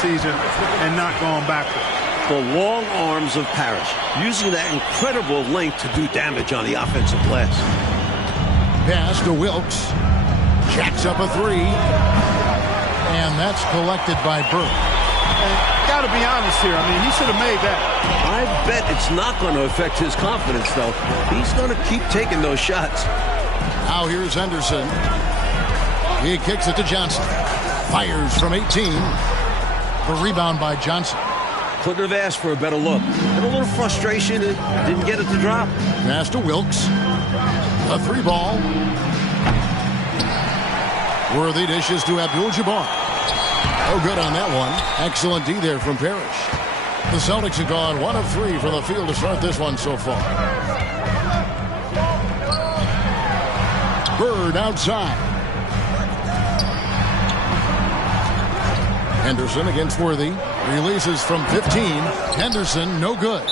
season and not going backward. The long arms of Parrish, using that incredible length to do damage on the offensive glass. Pass to Wilkes. Jacks up a three. And that's collected by Burke. Got to be honest here. I mean, he should have made that. I bet it's not going to affect his confidence, though. He's going to keep taking those shots. Now here's Henderson. He kicks it to Johnson. Fires from 18. The rebound by Johnson. Couldn't have asked for a better look. Had a little frustration and didn't get it to drop. Pass to Wilkes. A three ball. Worthy dishes to Abdul-Jabbar. Oh, good on that one. Excellent D there from Parrish. The Celtics have gone 1 of 3 from the field to start this one so far. Bird outside. Henderson against Worthy. Releases from 15. Henderson, no good.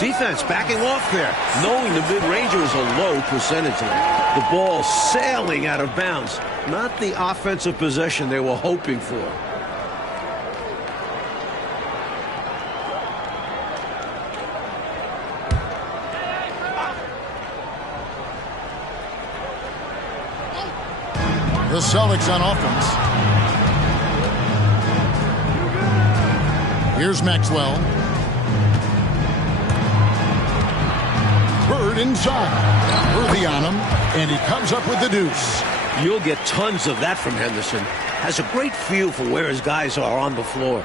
Defense backing off there, knowing the mid-ranger is a low percentage. The ball sailing out of bounds. Not the offensive possession they were hoping for. The Celtics on offense. Here's Maxwell. Bird inside. Worthy on him, and he comes up with the deuce. You'll get tons of that from Henderson. Has a great feel for where his guys are on the floor.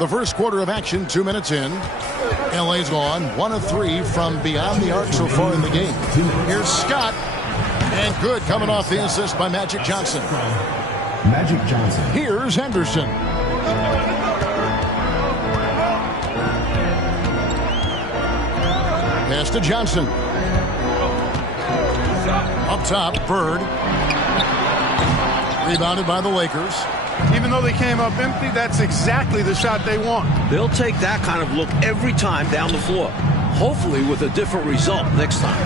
The first quarter of action, 2 minutes in. LA's gone 1 of 3 from beyond the arc so far in the game. Here's Scott. And good coming off the assist by Magic Johnson. Magic Johnson. Here's Henderson. Pass to Johnson. Up top, Bird. Rebounded by the Lakers. Even though they came up empty, that's exactly the shot they want. They'll take that kind of look every time down the floor. Hopefully with a different result next time.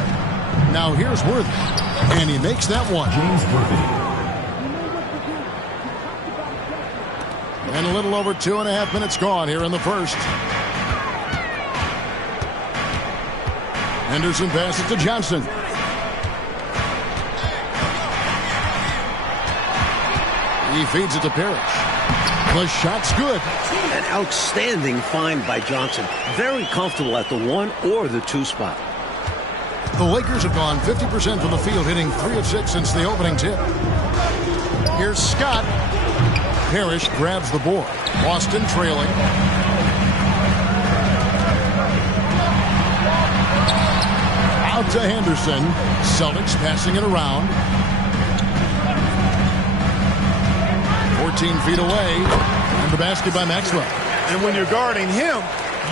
Now here's Worthy. And he makes that one. James Worthy. And a little over 2.5 minutes gone here in the first. Henderson passes to Johnson. He feeds it to Parrish. The shot's good. An outstanding find by Johnson. Very comfortable at the 1 or the 2 spot. The Lakers have gone 50% from the field, hitting 3 of 6 since the opening tip. Here's Scott. Parrish grabs the board. Boston trailing. Out to Henderson. Celtics passing it around. 14 feet away. And the basket by Maxwell. And when you're guarding him,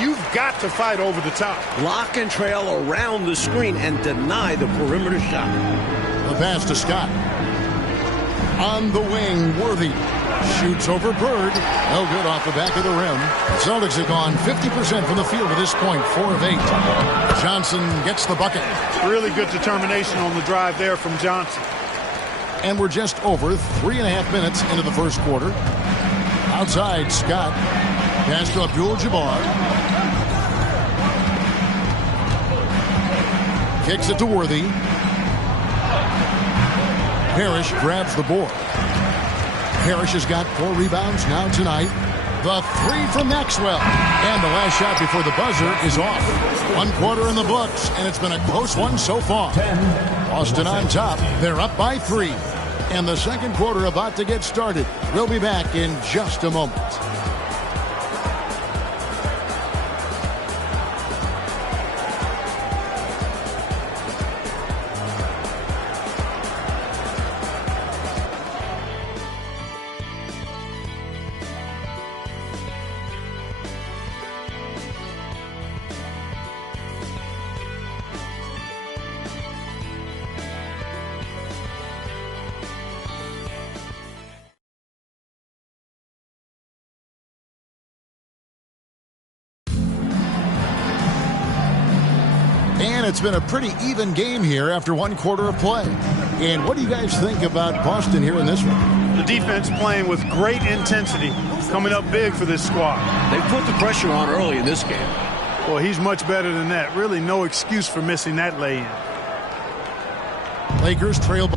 you've got to fight over the top. Block and trail around the screen and deny the perimeter shot. The pass to Scott. On the wing, Worthy. Shoots over Bird. No good off the back of the rim. The Celtics have gone 50% from the field to this point, 4 of 8. Johnson gets the bucket. Really good determination on the drive there from Johnson. And we're just over 3.5 minutes into the first quarter. Outside, Scott. Pass to Abdul-Jabbar. Kicks it to Worthy. Parrish grabs the board. Parrish has got 4 rebounds now tonight. The 3 from Maxwell. And the last shot before the buzzer is off. 1 quarter in the books, and it's been a close one so far. Boston on top. They're up by 3. And the second quarter about to get started. We'll be back in just a moment. And it's been a pretty even game here after one quarter of play. And what do you guys think about Boston here in this one? The defense playing with great intensity, coming up big for this squad. They put the pressure on early in this game. Well, he's much better than that. Really no excuse for missing that lay-in. Lakers trail.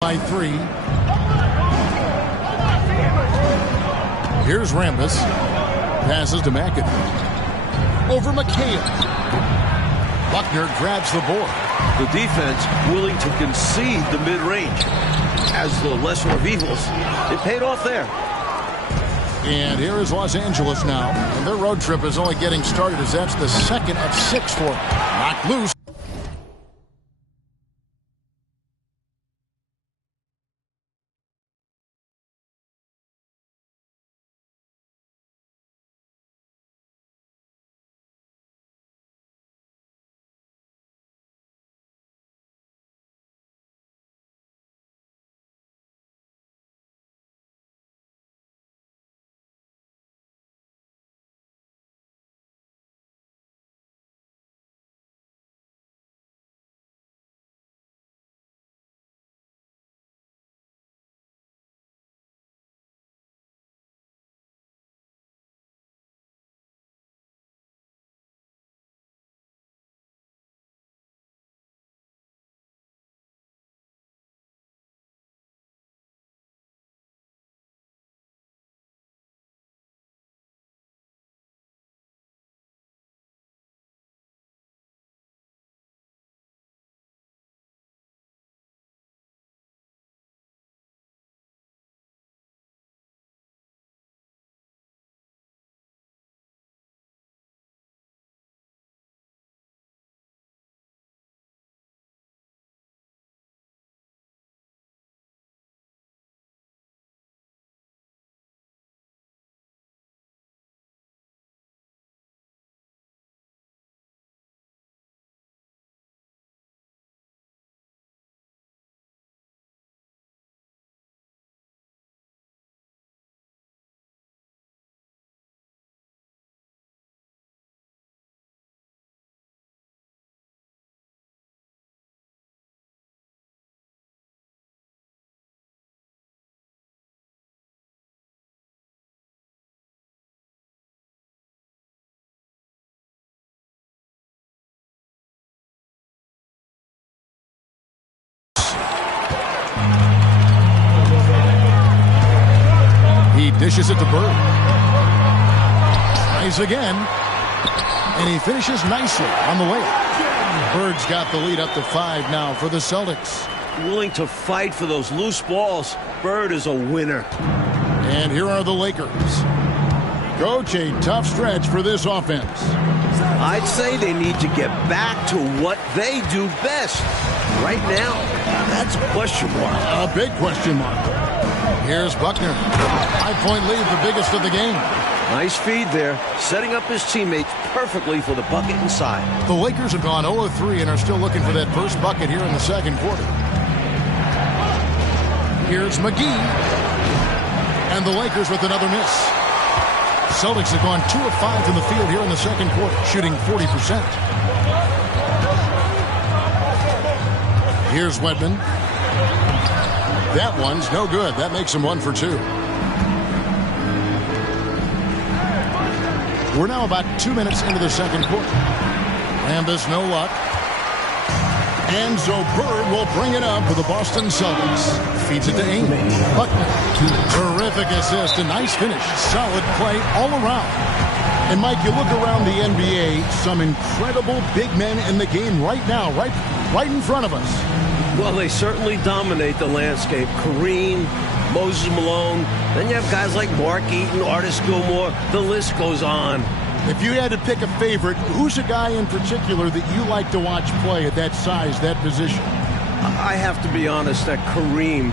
By 3. Here's Rambis. Passes to McAdoo. Over McHale. Buckner grabs the board. The defense willing to concede the mid-range as the lesser of evils. It paid off there. And here is Los Angeles now. And their road trip is only getting started as that's the second of 6 for them. Knocked loose. He dishes it to Bird. Tries again. And he finishes nicely on the layup. Bird's got the lead up to 5 now for the Celtics. Willing to fight for those loose balls. Bird is a winner. And here are the Lakers. Coach, a tough stretch for this offense. I'd say they need to get back to what they do best. Right now, that's a question mark. A big question mark. Here's Buckner. 5-point lead, the biggest of the game. Nice feed there, setting up his teammates perfectly for the bucket inside. The Lakers have gone 0-3 and are still looking for that first bucket here in the second quarter. Here's McGee. And the Lakers with another miss. Celtics have gone 2 of 5 from the field here in the second quarter, shooting 40%. Here's Wedman. That one's no good. That makes him 1 for 2. We're now about 2 minutes into the second quarter. Rambis, no luck. Enzo Bird will bring it up for the Boston Celtics. Feeds it to Amy. Buckner. Terrific assist. A nice finish. Solid play all around. And, Mike, you look around the NBA, some incredible big men in the game right now, right in front of us. Well, they certainly dominate the landscape. Kareem, Moses Malone. Then you have guys like Mark Eaton, Artis Gilmore. The list goes on. If you had to pick a favorite, who's a guy in particular that you like to watch play at that size, that position? I have to be honest that Kareem,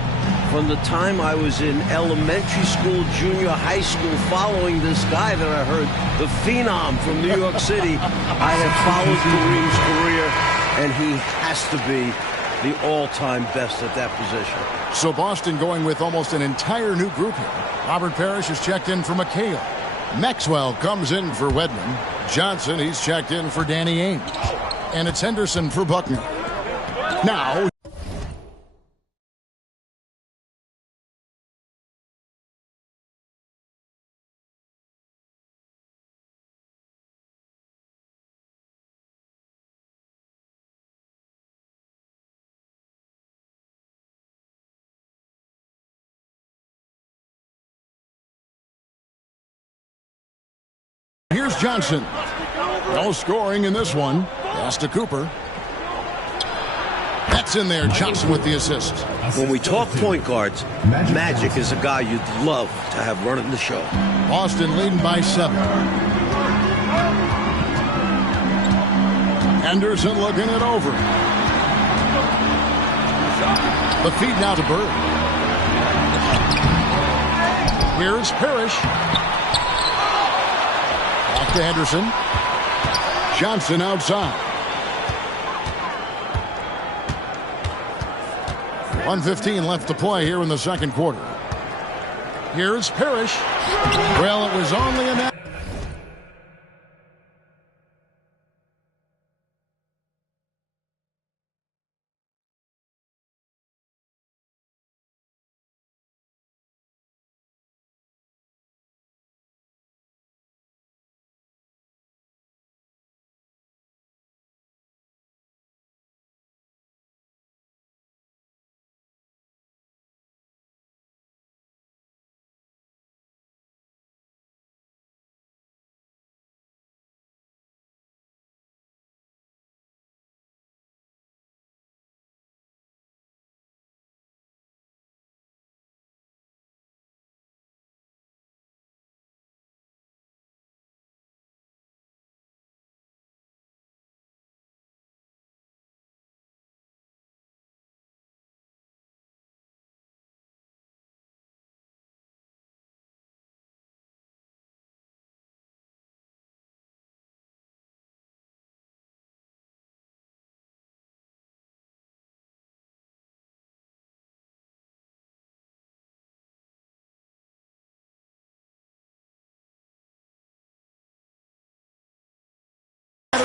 from the time I was in elementary school, junior high school, following this guy that I heard, the Phenom from New York City, I have followed Kareem's career, and he has to be the all-time best at that position. So Boston going with almost an entire new group here. Robert Parrish has checked in for McHale. Maxwell comes in for Wedman. Johnson, he's checked in for Danny Ainge. And it's Henderson for Buckner. Now... Here's Johnson. No scoring in this one. Pass to Cooper. That's in there. Johnson with the assist. When we talk point guards, Magic is a guy you'd love to have running the show. Boston leading by 7. Henderson looking it over. The feed now to Bird. Here's Parrish. Back to Henderson. Johnson outside. 1:15 left to play here in the second quarter. Here's Parrish. Well, it was only a...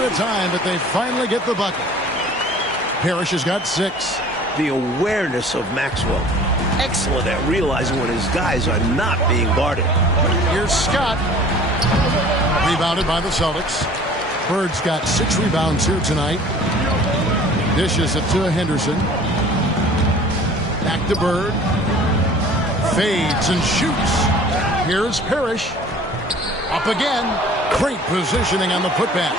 at a time, but they finally get the bucket. Parrish has got 6. The awareness of Maxwell. Excellent at realizing when his guys are not being guarded. Here's Scott. Rebounded by the Celtics. Bird's got 6 rebounds here tonight. Dishes it to Henderson. Back to Bird. Fades and shoots. Here's Parrish. Up again. Great positioning on the putback.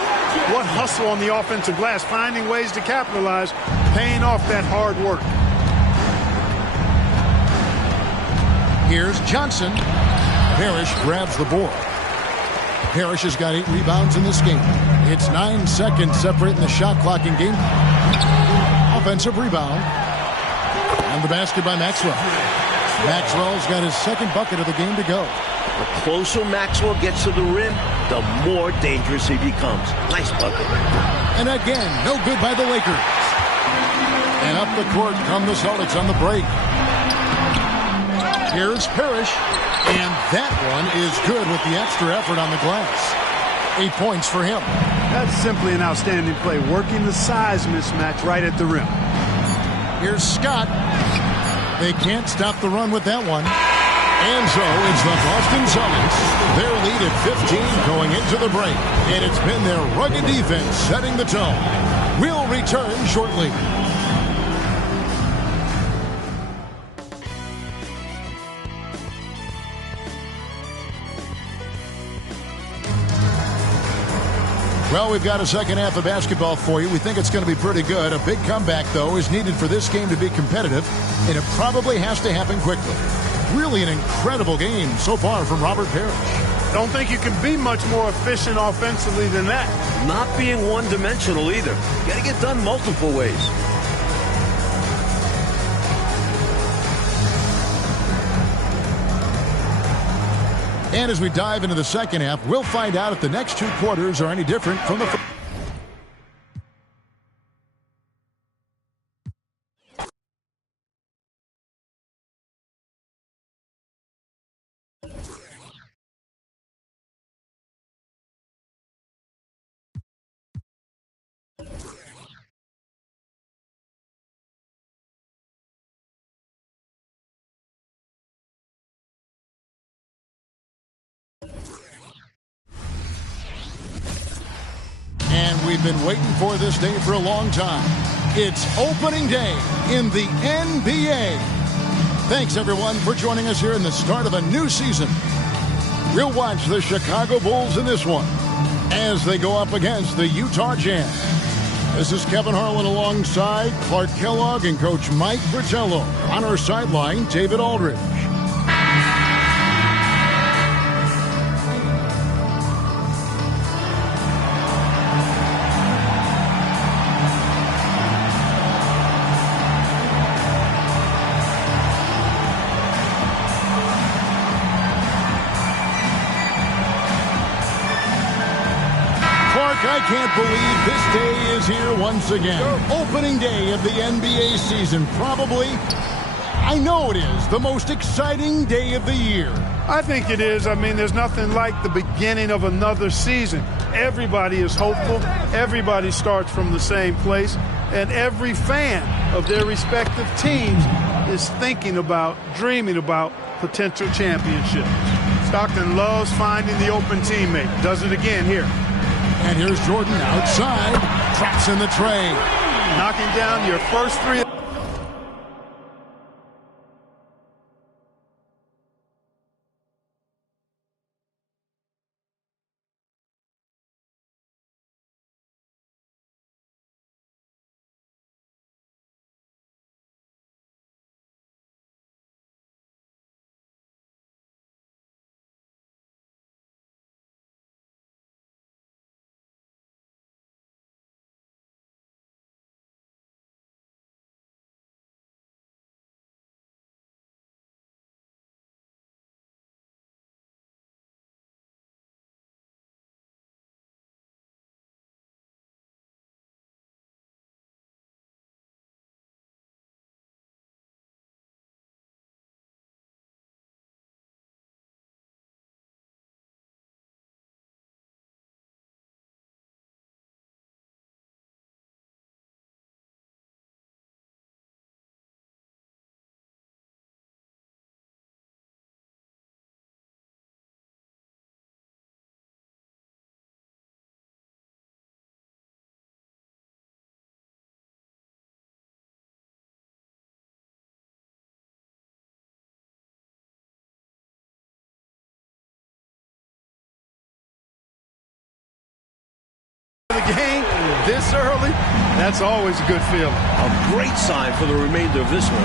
What hustle on the offensive glass, finding ways to capitalize, paying off that hard work. Here's Johnson. Parrish grabs the board. Parrish has got 8 rebounds in this game. It's 9 seconds separating the shot clock in game. Offensive rebound. And the basket by Maxwell. Maxwell's got his second bucket of the game to go. The closer Maxwell gets to the rim, the more dangerous he becomes. Nice bucket. And again, no good by the Lakers. And up the court come the Celtics on the break. Here's Parrish. And that one is good with the extra effort on the glass. 8 points for him. That's simply an outstanding play, working the size mismatch right at the rim. Here's Scott. They can't stop the run with that one. And so it's the Boston Celtics. Their lead at 15 going into the break. And it's been their rugged defense setting the tone. We'll return shortly. Well, we've got a second half of basketball for you. We think it's going to be pretty good. A big comeback, though, is needed for this game to be competitive, and it probably has to happen quickly. Really an incredible game so far from Robert Parrish. Don't think you can be much more efficient offensively than that. Not being one-dimensional either. Got to get done multiple ways. And as we dive into the second half, we'll find out if the next 2 quarters are any different from the first. And we've been waiting for this day for a long time. It's opening day in the NBA. Thanks, everyone, for joining us here in the start of a new season. We'll watch the Chicago Bulls in this one as they go up against the Utah Jazz. This is Kevin Harlan alongside Clark Kellogg and Coach Mike Fratello. On our sideline, David Aldridge. I can't believe this day is here once again. Opening day of the NBA season. Probably, I know it is, the most exciting day of the year. I think it is. I mean, there's nothing like the beginning of another season. Everybody is hopeful. Everybody starts from the same place. And every fan of their respective teams is thinking about, dreaming about potential championships. Stockton loves finding the open teammate. Does it again here. And here's Jordan outside, traps in the tray. Knocking down your first 3. The game this early, that's always a good feeling. A great sign for the remainder of this one.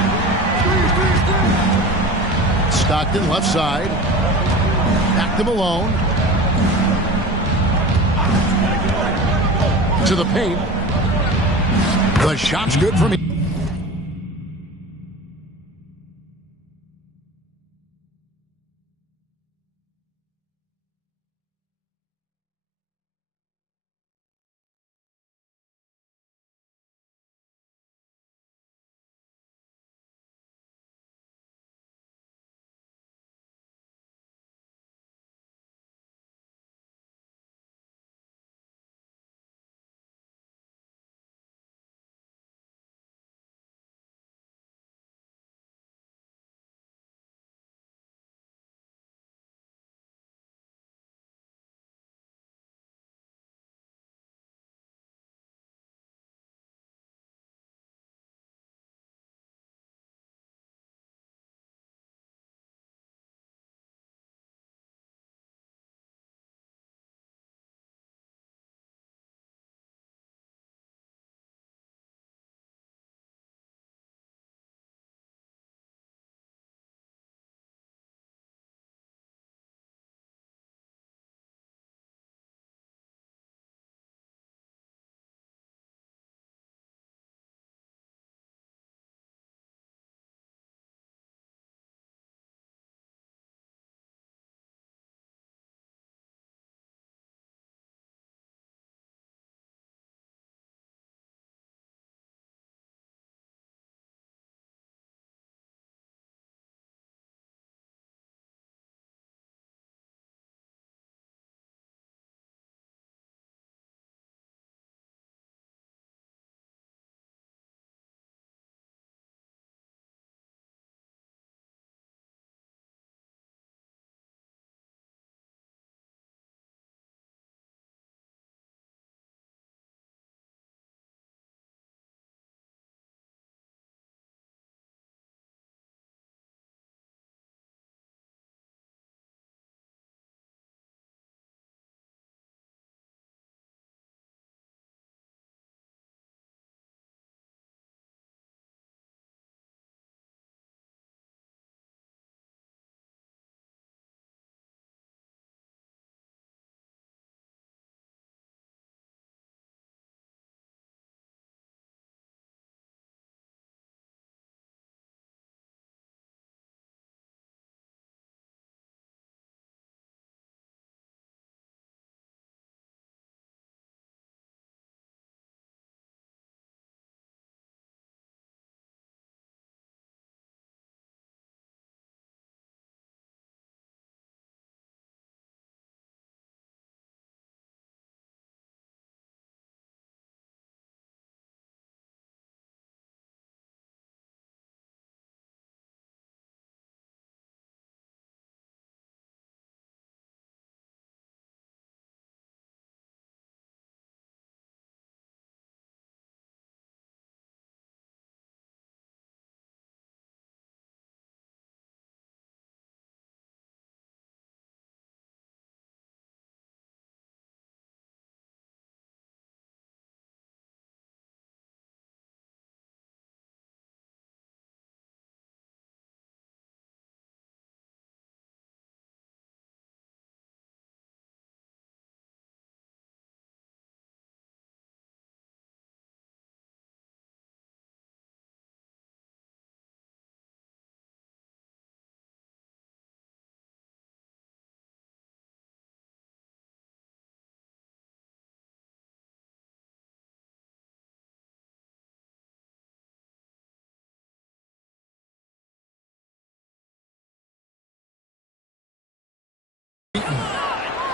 Stockton left side. Back to Malone. to the paint. The shot's good for me.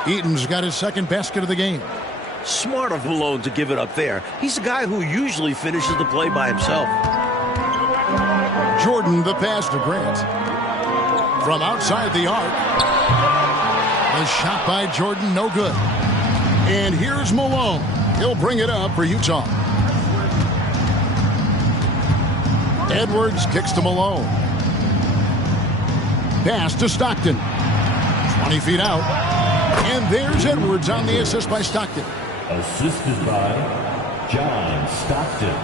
Eaton's got his second basket of the game. Smart of Malone to give it up there. He's the guy who usually finishes the play by himself. Jordan, the pass to Grant. From outside the arc. The shot by Jordan, no good. And here's Malone. He'll bring it up for Utah. Edwards kicks to Malone. Pass to Stockton. 20 feet out. And there's Edwards on the assist by Stockton. Assisted by John Stockton.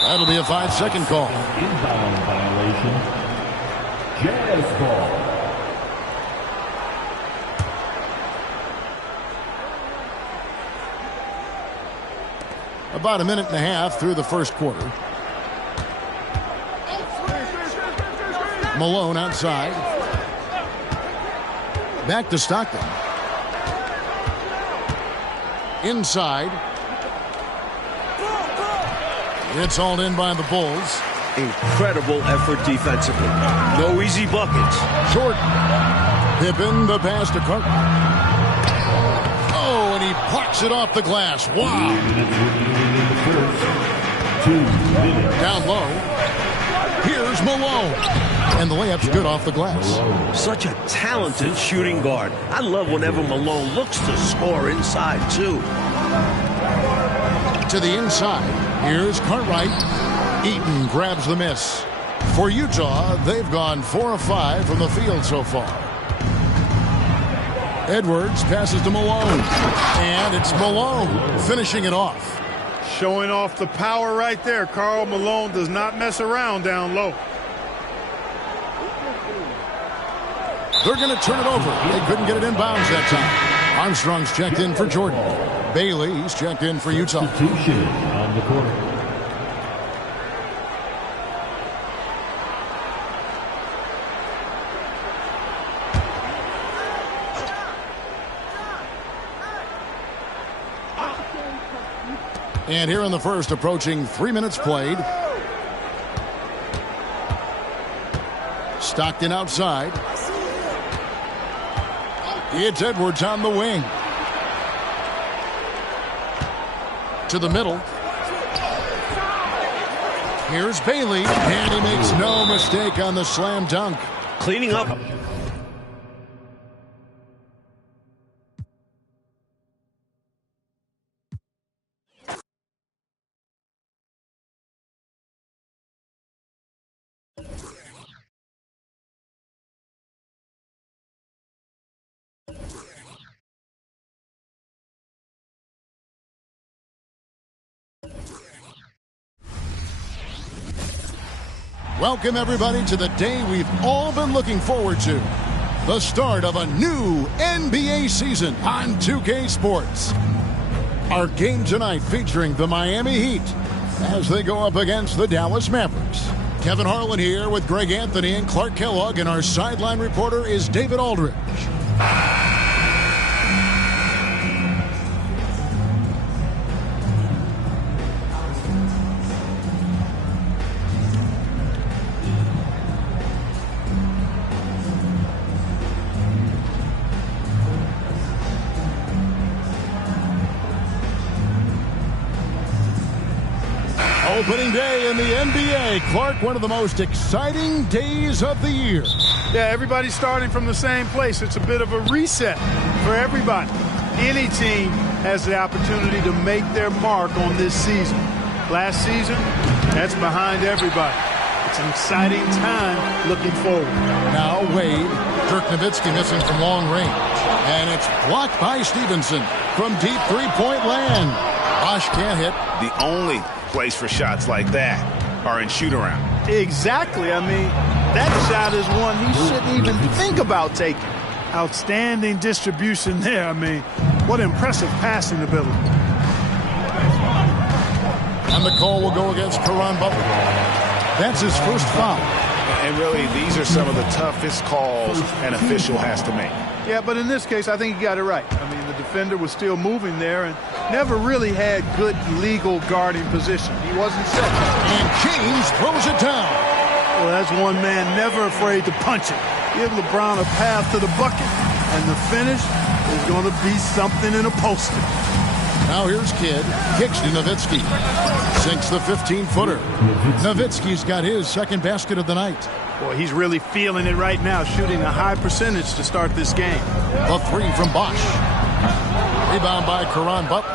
That'll be a 5-second call. Inbound violation. Jazz ball. About a minute and a half through the first quarter. Malone outside. Back to Stockton. Inside. It's hauled in by the Bulls. Incredible effort defensively. No easy buckets. Jordan. Pippen, the pass to Carter. Oh, and he plucks it off the glass. Wow. Down low. Here's Malone. And the layup's good off the glass. Such a talented shooting guard. I love whenever Malone looks to score inside, too. To the inside. Here's Cartwright. Eaton grabs the miss. For Utah, they've gone 4 of 5 from the field so far. Edwards passes to Malone. And it's Malone finishing it off. Showing off the power right there. Karl Malone does not mess around down low. They're going to turn it over. They couldn't get it in bounds that time. Armstrong's checked in for Jordan. Bailey's checked in for Utah. Substitution on the court. And here in the first, approaching 3 minutes played. Stockton outside. It's Edwards on the wing. To the middle. Here's Bailey, and he makes no mistake on the slam dunk. Cleaning up. Welcome, everybody, to the day we've all been looking forward to. The start of a new NBA season on 2K Sports. Our game tonight featuring the Miami Heat as they go up against the Dallas Mavericks. Kevin Harlan here with Greg Anthony and Clark Kellogg, and our sideline reporter is David Aldridge. Opening day in the NBA. Clark, one of the most exciting days of the year. Yeah, everybody's starting from the same place. It's a bit of a reset for everybody. Any team has the opportunity to make their mark on this season. Last season, that's behind everybody. It's an exciting time looking forward. Now Wade. Dirk Nowitzki missing from long range. And it's blocked by Stevenson from deep three-point land. Bosh can't hit. The only place for shots like that are in shoot-around. Exactly. I mean, that shot is one he shouldn't even think about taking. Outstanding distribution there. I mean, what impressive passing ability. And the call will go against Caron Butler. That's his first foul. And really, these are some of the toughest calls an official has to make. Yeah, but in this case, I think he got it right. I mean, the defender was still moving there and never really had good legal guarding position. He wasn't set. And James throws it down. Well, that's one man never afraid to punch it. Give LeBron a path to the bucket, and the finish is going to be something in a poster. Now here's Kidd. Kicks to Nowitzki. Sinks the 15-footer. Nowitzki's got his second basket of the night. Boy, he's really feeling it right now, shooting a high percentage to start this game. The three from Bosh. Rebound by Caron Butler.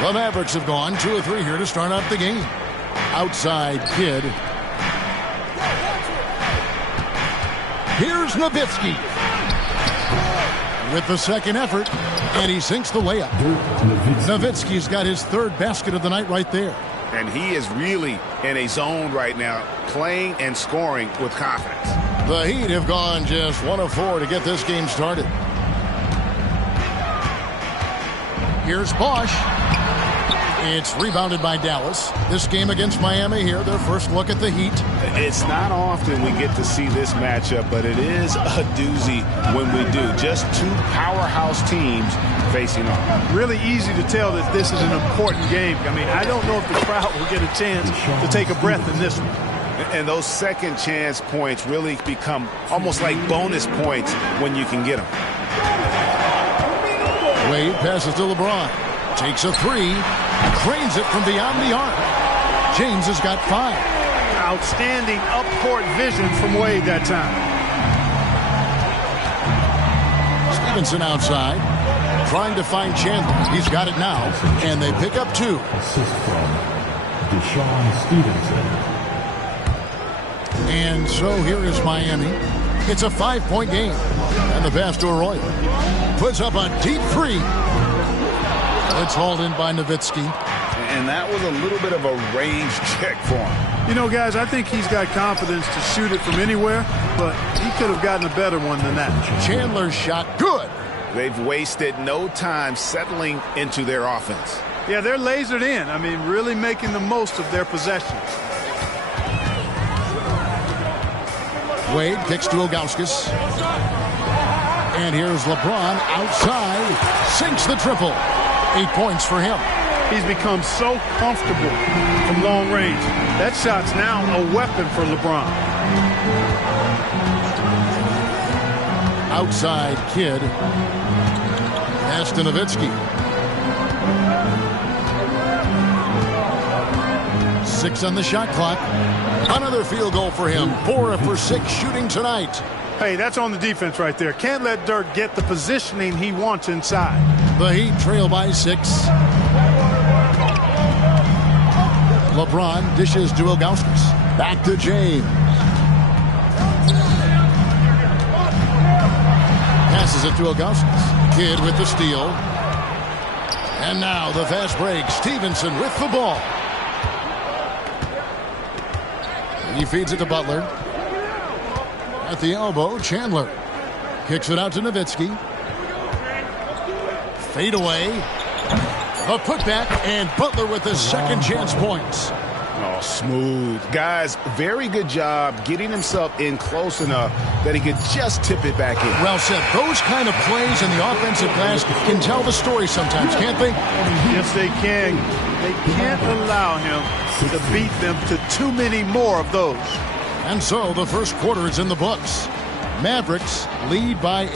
The Mavericks have gone 2 of 3 here to start out the game. Outside Kidd. Here's Nowitzki. With the second effort, and he sinks the layup. Nowitzki's got his third basket of the night right there. And he is really in a zone right now, playing and scoring with confidence. The Heat have gone just 1 of 4 to get this game started. Here's Bosh. It's rebounded by Dallas. This game against Miami here, their first look at the Heat. It's not often we get to see this matchup, but it is a doozy when we do. Just two powerhouse teams facing off. Really easy to tell that this is an important game. I mean, I don't know if the crowd will get a chance to take a breath in this one. And those second chance points really become almost like bonus points when you can get them. Wade passes to LeBron. Takes a three. Cranes it from beyond the arc. James has got 5. Outstanding up-court vision from Wade that time. Stevenson outside. Trying to find Chandler. He's got it now. And they pick up 2. Assist from Deshaun Stevenson. And so here is Miami. It's a 5-point game. And the pass to Arroyo. Puts up a deep 3. It's hauled in by Nowitzki. And that was a little bit of a range check for him. You know, guys, I think he's got confidence to shoot it from anywhere, but he could have gotten a better one than that. Chandler's shot, good. They've wasted no time settling into their offense. Yeah, they're lasered in. I mean, really making the most of their possession. Wade kicks to Ilgauskas. And here's LeBron outside. Sinks the triple. 8 points for him. He's become so comfortable from long range. That shot's now a weapon for LeBron. Outside Kidd. Pass to Nowitzki. 6 on the shot clock. Another field goal for him. 4 for 6 shooting tonight. Hey, that's on the defense right there. Can't let Dirk get the positioning he wants inside. The Heat trail by 6. LeBron dishes to Ilgauskas. Back to James. Passes it to Ilgauskas. Kidd with the steal. And now the fast break. Stevenson with the ball. He feeds it to Butler. At the elbow, Chandler. Kicks it out to Nowitzki. Fade away. A putback, and Butler with the second chance points. Oh, smooth. Guys, very good job getting himself in close enough that he could just tip it back in. Well said. Those kind of plays in the offensive glass can tell the story sometimes, can't they? Yes, they can. They can't allow him to beat them to too many more of those. And so the first quarter is in the books. Mavericks lead by 8.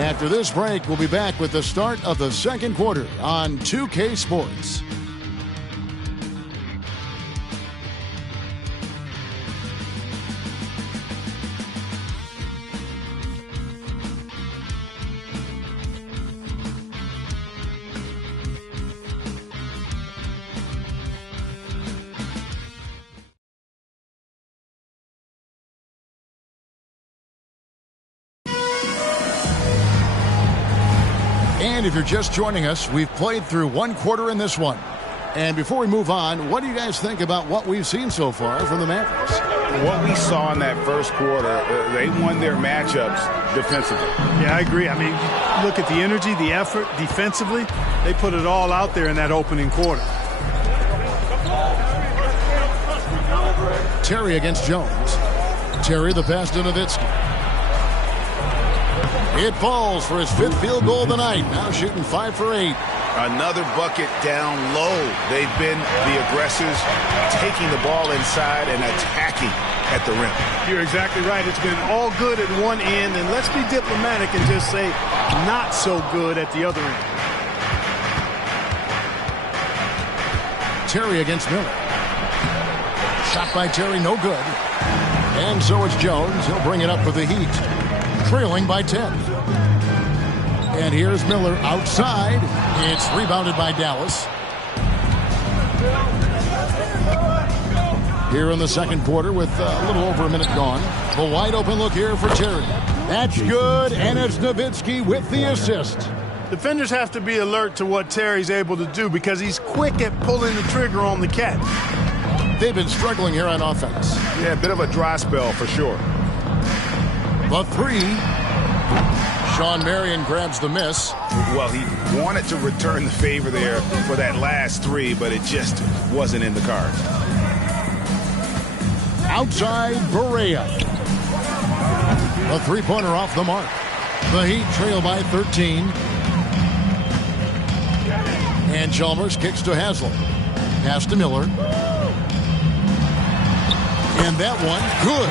After this break, we'll be back with the start of the second quarter on 2K Sports. And if you're just joining us, we've played through one quarter in this one. And before we move on, what do you guys think about what we've seen so far from the Mavericks? What we saw in that first quarter, they won their matchups defensively. Yeah, I agree. I mean, look at the energy, the effort defensively. They put it all out there in that opening quarter. Terry against Jones. Terry the pass to Nowitzki. It falls for his 5th field goal of the night. Now shooting 5 for 8. Another bucket down low. They've been the aggressors, taking the ball inside and attacking at the rim. You're exactly right. It's been all good at one end, and let's be diplomatic and just say not so good at the other end. Terry against Miller. Shot by Terry, no good. And so it's Jones. He'll bring it up for the Heat. Trailing by 10. And here's Miller outside. It's rebounded by Dallas. Here in the second quarter with a little over a minute gone. The wide open look here for Terry. That's good, and it's Nowitzki with the assist. Defenders have to be alert to what Terry's able to do because he's quick at pulling the trigger on the catch. They've been struggling here on offense. Yeah, a bit of a dry spell for sure. The 3. Sean Marion grabs the miss. Well, he wanted to return the favor there for that last three, but it just wasn't in the cards. Outside Berea. A three-pointer off the mark. The Heat trail by 13. And Chalmers kicks to Haslam. Pass to Miller. And that one, good.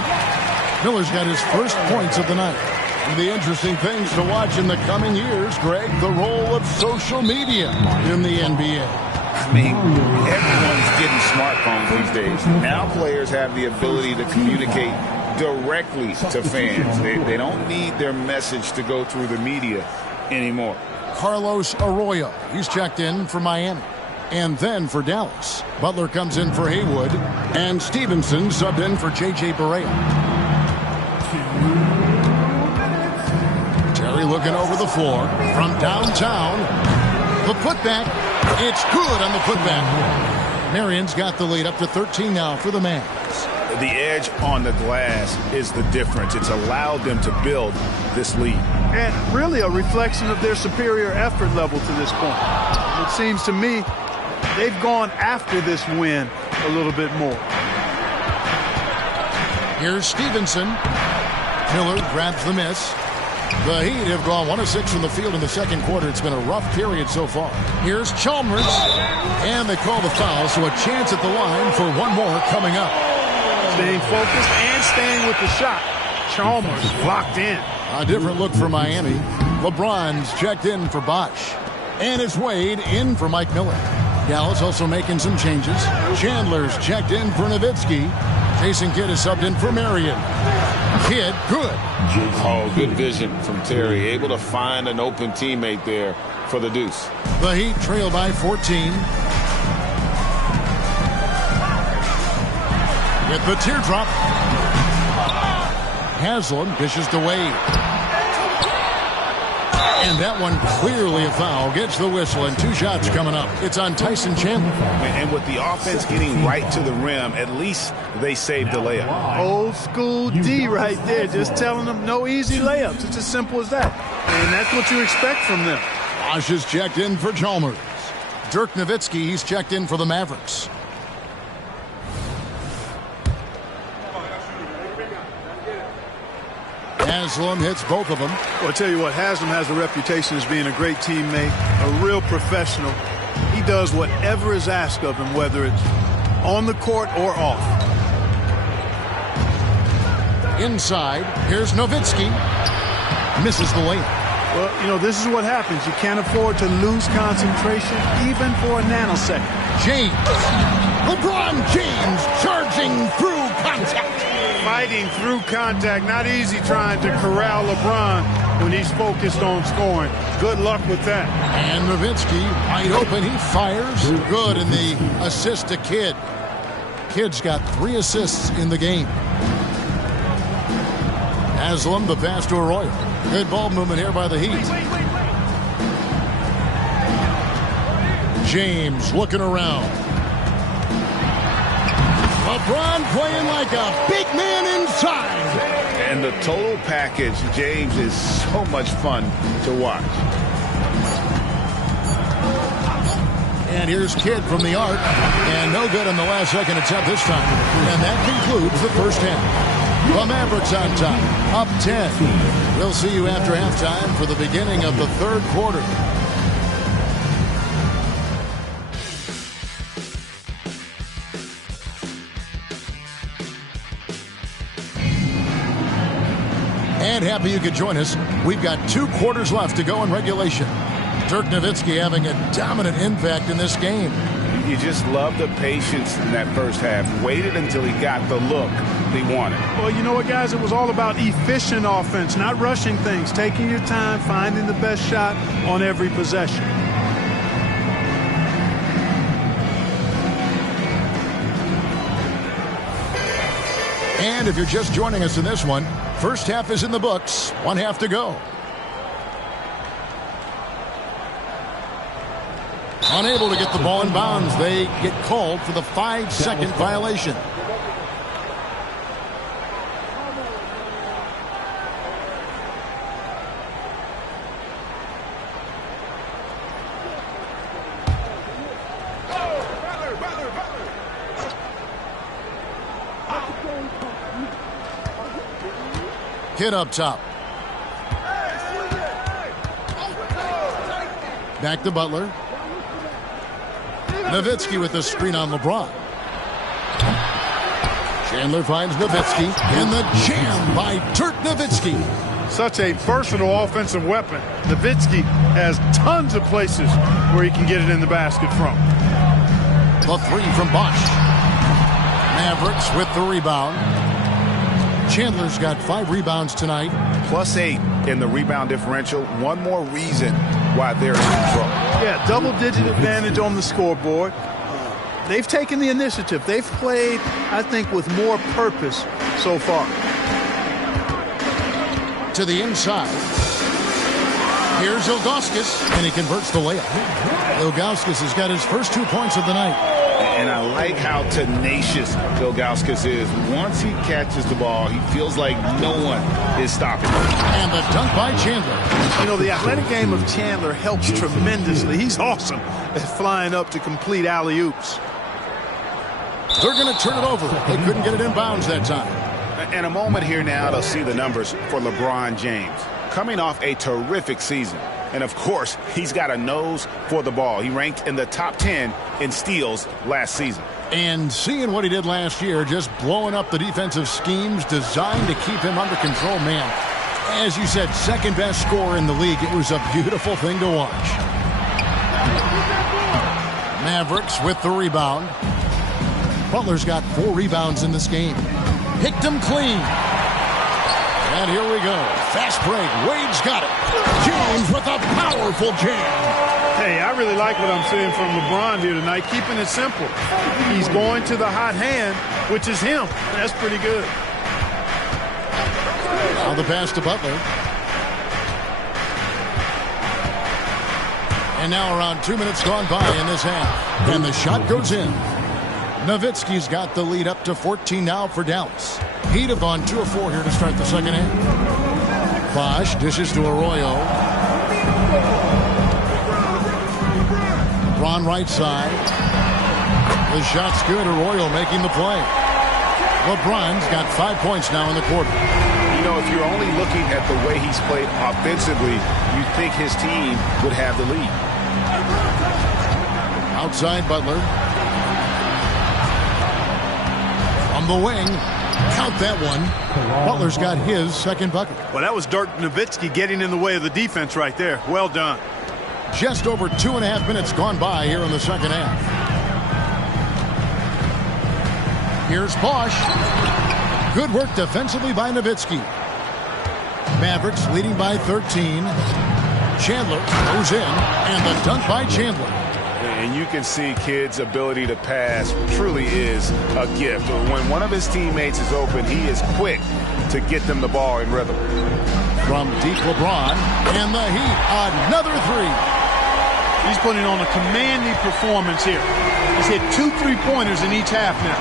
Miller's got his first points of the night. The interesting things to watch in the coming years, Greg, the role of social media in the NBA. I mean, everyone's getting smartphones these days. Now players have the ability to communicate directly to fans. They don't need their message to go through the media anymore. Carlos Arroyo, he's checked in for Miami. And then for Dallas, Butler comes in for Haywood, and Stevenson subbed in for J.J. Barea. Terry looking over the floor from downtown. The putback, it's good on the putback. Marion's got the lead up to 13 now for the Mavs. The edge on the glass is the difference. It's allowed them to build this lead. And really a reflection of their superior effort level to this point. It seems to me they've gone after this win a little bit more. Here's Stevenson. Miller grabs the miss. The Heat have gone 1 of 6 from the field in the second quarter. It's been a rough period so far. Here's Chalmers. And they call the foul, so a chance at the line for one more coming up. Staying focused and staying with the shot. Chalmers locked in. A different look for Miami. LeBron's checked in for Bosh. And it's Wade in for Mike Miller. Dallas also making some changes. Chandler's checked in for Nowitzki. Jason Kidd is subbed in for Marion. Kidd, good. Oh, good vision from Terry. Able to find an open teammate there for the deuce. The Heat trail by 14. With the teardrop. Haslam dishes to Wade. And that one clearly a foul. Gets the whistle, and 2 shots coming up. It's on Tyson Chandler. And with the offense getting right to the rim, at least they saved the layup. Old school D right there. Just telling them no easy layups. It's as simple as that. And that's what you expect from them. Bosh is checked in for Chalmers. Dirk Nowitzki, he's checked in for the Mavericks. Haslam hits both of them. Well, I'll tell you what, Haslam has a reputation as being a great teammate, a real professional. He does whatever is asked of him, whether it's on the court or off. Inside, here's Nowitzki. Misses the layup. Well, you know, this is what happens. You can't afford to lose concentration, even for a nanosecond. James. LeBron James charging through contact. Fighting through contact. Not easy trying to corral LeBron when he's focused on scoring. Good luck with that. And Nowitzki wide open. He fires. Good in the assist to Kidd. Kidd's got 3 assists in the game. Haslam, the pass to Arroyo. Good ball movement here by the Heat. James looking around. LeBron playing like a big man inside. And the total package, James, is so much fun to watch. And here's Kidd from the arc. And no good on the last second attempt this time. And that concludes the first half. The Mavericks on top, up 10. We'll see you after halftime for the beginning of the third quarter. And happy you could join us. We've got 2 quarters left to go in regulation. Dirk Nowitzki having a dominant impact in this game. You just love the patience in that first half. Waited until he got the look he wanted. Well, you know what, guys? It was all about efficient offense, not rushing things, taking your time, finding the best shot on every possession. And if you're just joining us in this one, first half is in the books. 1 half to go. Unable to get the ball in bounds. They get called for the 5-second violation. Kidd up top. Back to Butler. Nowitzki with the screen on LeBron. Chandler finds Nowitzki in the jam by Dirk Nowitzki. Such a versatile offensive weapon. Nowitzki has tons of places where he can get it in the basket from. The three from Bosch. Mavericks with the rebound. Chandler's got 5 rebounds tonight. +8 in the rebound differential. One more reason why they're in control. Yeah, double-digit advantage on the scoreboard. They've taken the initiative. They've played, I think, with more purpose so far. To the inside. Here's Ilgauskas, and he converts the layup. Ilgauskas has got his first 2 points of the night. And I like how tenacious Ilgauskas is. Once he catches the ball, he feels like no one is stopping him. And the dunk by Chandler. You know, the athletic game of Chandler helps tremendously. He's awesome at flying up to complete alley-oops. They're going to turn it over. They couldn't get it in bounds that time. And a moment here now to see the numbers for LeBron James. Coming off a terrific season. And, of course, he's got a nose for the ball. He ranked in the top 10 in steals last season. And seeing what he did last year, just blowing up the defensive schemes designed to keep him under control, man. As you said, second best scorer in the league. It was a beautiful thing to watch. Mavericks with the rebound. Butler's got 4 rebounds in this game. Picked him clean. And here we go. Fast break. Wade's got it. James with a powerful jam. Hey, I really like what I'm seeing from LeBron here tonight, keeping it simple. He's going to the hot hand, which is him. That's pretty good. Now the pass to Butler. And now around 2 minutes gone by in this half. And the shot goes in. Nowitzki's got the lead up to 14 now for Dallas. Heat have on 2 of 4 here to start the second half. Bosch dishes to Arroyo. Ron right side. The shot's good. Arroyo making the play. LeBron's got 5 points now in the quarter. You know, if you're only looking at the way he's played offensively, you think his team would have the lead. Outside Butler. From the wing. Count that one. Butler's got his second bucket. Well, that was Dirk Nowitzki getting in the way of the defense right there. Well done. Just over 2.5 minutes gone by here in the second half. Here's Bosch. Good work defensively by Nowitzki. Mavericks leading by 13. Chandler goes in, and the dunk by Chandler. And you can see Kidd's ability to pass truly is a gift. When one of his teammates is open, he is quick to get them the ball in rhythm. From deep LeBron, and the Heat, another 3. He's putting on a commanding performance here. He's hit 2 3-pointers in each half now.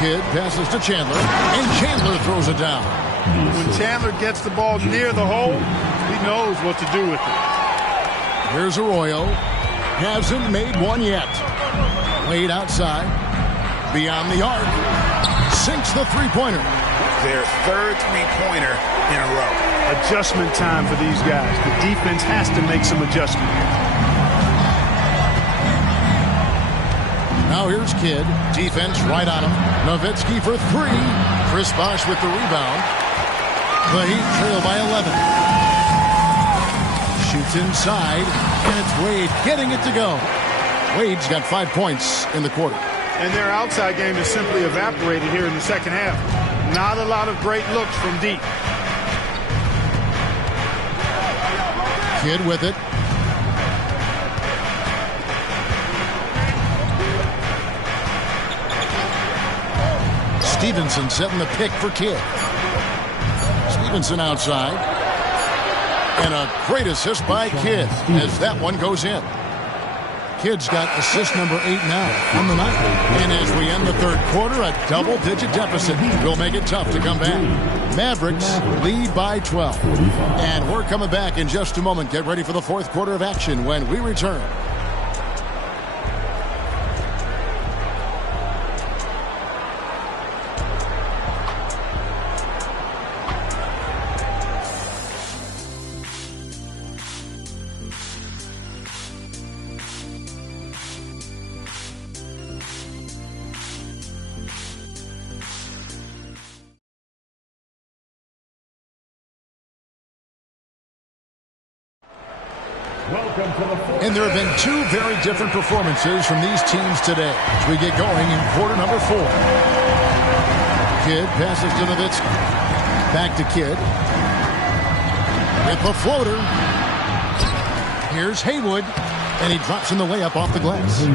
Kidd passes to Chandler, and Chandler throws it down. When Chandler gets the ball near the hole, he knows what to do with it. Here's Arroyo. Hasn't made one yet. Wade outside. Beyond the arc. Sinks the 3-pointer. Their third 3-pointer in a row. Adjustment time for these guys. The defense has to make some adjustment. Now here's Kidd. Defense right on him. Nowitzki for 3. Chris Bosh with the rebound. The Heat trail by 11. Shoots inside, and it's Wade getting it to go. Wade's got 5 points in the quarter. And their outside game is simply evaporated here in the second half. Not a lot of great looks from deep. Kidd with it. Stevenson setting the pick for Kidd. Stevenson outside. And a great assist by Kidd as that one goes in. Kidd's got assist number 8 now on the night. And as we end the third quarter, a double-digit deficit will make it tough to come back. Mavericks lead by 12. And we're coming back in just a moment. Get ready for the fourth quarter of action when we return. And there have been two very different performances from these teams today as we get going in quarter number 4. Kidd passes to Nowitzki. Back to Kidd. With the floater. Here's Haywood. And he drops in the layup off the glass.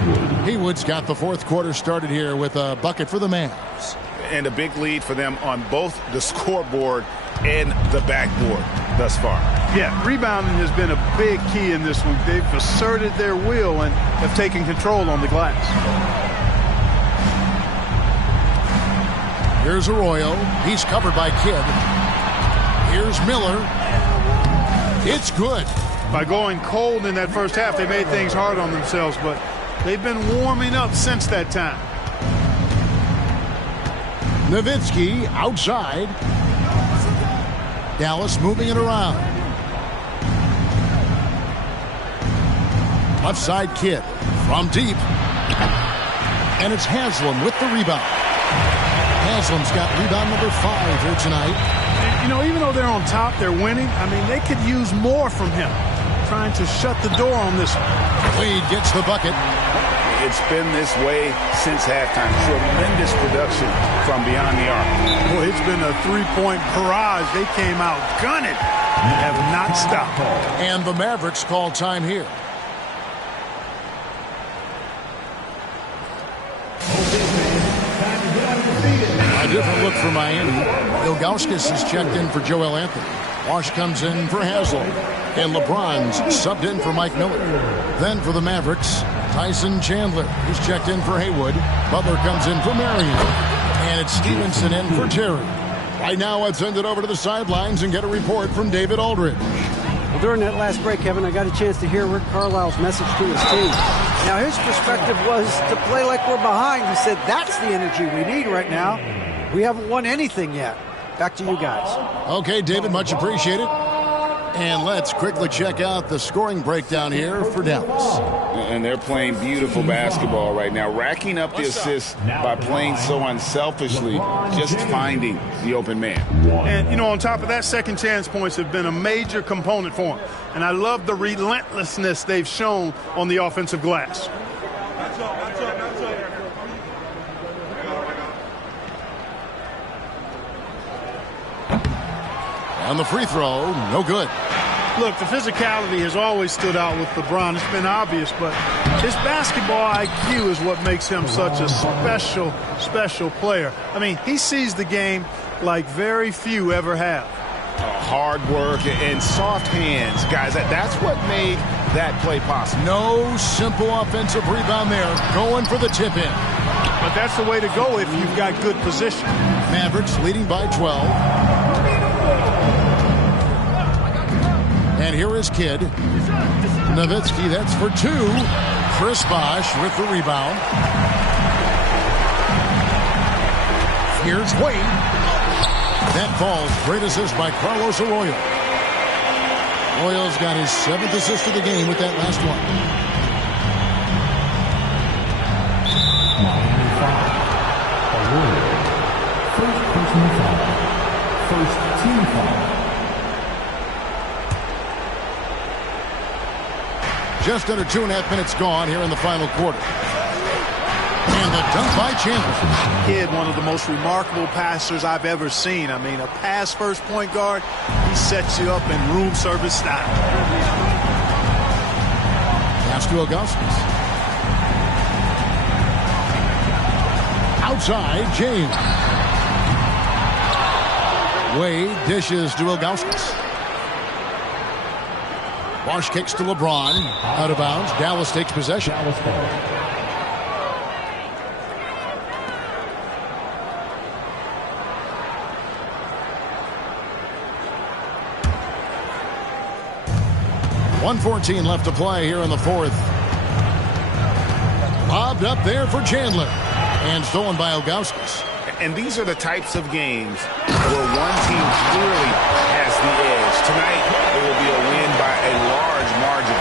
Haywood's got the fourth quarter started here with a bucket for the Mavs. And a big lead for them on both the scoreboard and the backboard thus far. Yeah, rebounding has been a big key in this one. They've asserted their will and have taken control on the glass. Here's Arroyo. He's covered by Kidd. Here's Miller. It's good. By going cold in that first half, they made things hard on themselves, but they've been warming up since that time. Nowitzki outside. Dallas moving it around. Left side Kidd from deep. And it's Haslam with the rebound. Haslam's got rebound number 5 here tonight. You know, even though they're on top, they're winning. I mean, they could use more from him. Trying to shut the door on this one. Wade gets the bucket. It's been this way since halftime. Tremendous production from beyond the arc. Boy, it's been a three-point barrage. They came out gunning and have not stopped. And the Mavericks call time here. A different look for Miami. Ilgauskas is checked in for Joel Anthony. Wash comes in for Haslam. And LeBron's subbed in for Mike Miller. Then for the Mavericks, Tyson Chandler. He's checked in for Haywood. Butler comes in for Marion. And it's Stevenson in for Terry. Right now, let's send it over to the sidelines and get a report from David Aldridge. Well, during that last break, Kevin, I got a chance to hear Rick Carlisle's message to his team. Now, his perspective was to play like we're behind. He said, that's the energy we need right now. We haven't won anything yet. Back to you guys. Okay, David, much appreciated. And let's quickly check out the scoring breakdown here for Dallas. And they're playing beautiful basketball right now, racking up the assists by playing so unselfishly, just finding the open man. And, you know, on top of that, second chance points have been a major component for them. And I love the relentlessness they've shown on the offensive glass. And the free throw, no good. Look, the physicality has always stood out with LeBron. It's been obvious, but his basketball IQ is what makes him such a special, special player. I mean, he sees the game like very few ever have. Hard work and soft hands, guys. That's what made that play possible. No simple offensive rebound there. Going for the tip-in. But that's the way to go if you've got good position. Mavericks leading by 12. And here is Kidd. Nowitzki, that's for 2. Chris Bosh with the rebound. Here's Wade. That falls. Great assist by Carlos Arroyo. Arroyo's got his 7th assist of the game with that last one. First personal foul. First team foul. Just under 2.5 minutes gone here in the final quarter. And the dunk by Chandler. Kidd, one of the most remarkable passers I've ever seen. I mean, a pass-first point guard, he sets you up in room service style. Pass to Augustus. Outside, James. Wade dishes to Ilgauskas. Bosh kicks to LeBron. Out of bounds. Dallas takes possession. .114 left to play here in the fourth. Lobbed up there for Chandler. And stolen by Ilgauskas. And these are the types of games where one team clearly has the edge. Tonight, it will be a win by a large margin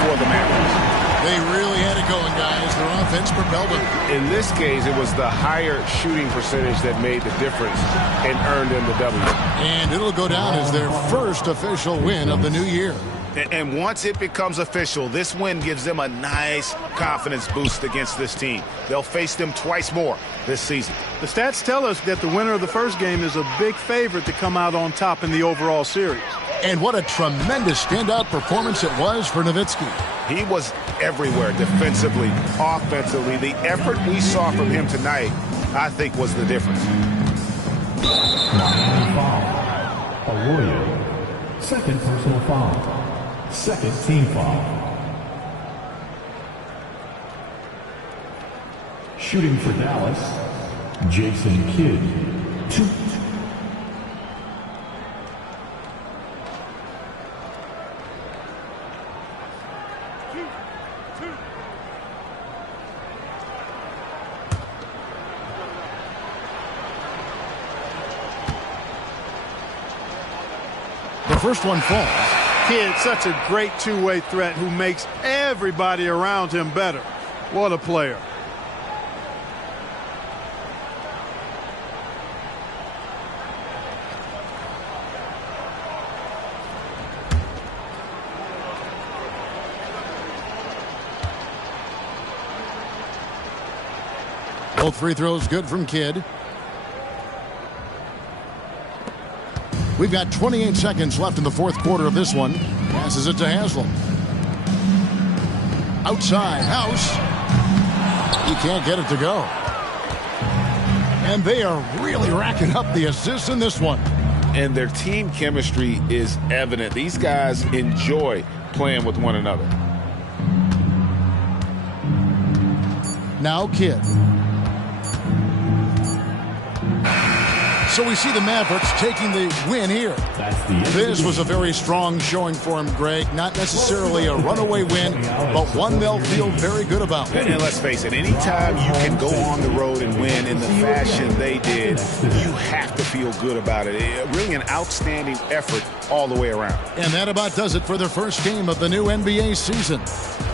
for the Mavericks. They really had it going, guys. Their offense propelled them. In this case, it was the higher shooting percentage that made the difference and earned them the W. And it'll go down as their first official win of the new year. And once it becomes official, this win gives them a nice confidence boost against this team. They'll face them twice more this season. The stats tell us that the winner of the first game is a big favorite to come out on top in the overall series. And what a tremendous standout performance it was for Nowitzki. He was everywhere defensively, offensively. The effort we saw from him tonight, I think, was the difference. Miami foul. Arroyo. Second personal foul. Second team foul. Shooting for Dallas, Jason Kidd. 2. The first one falls. Kidd, such a great two-way threat who makes everybody around him better. What a player. Both free throws good from Kidd. We've got 28 seconds left in the fourth quarter of this one. Passes it to Haslam. Outside, House. He can't get it to go. And they are really racking up the assists in this one. And their team chemistry is evident. These guys enjoy playing with one another. Now Kidd. So we see the Mavericks taking the win here. This was a very strong showing for him, Greg. Not necessarily a runaway win, but one they'll feel very good about. And let's face it, anytime you can go on the road and win in the fashion they did, you have to feel good about it. Really an outstanding effort all the way around. And that about does it for the first game of the new NBA season.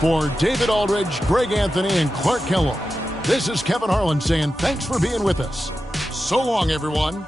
For David Aldridge, Greg Anthony, and Clark Kellogg, this is Kevin Harlan saying thanks for being with us. So long, everyone.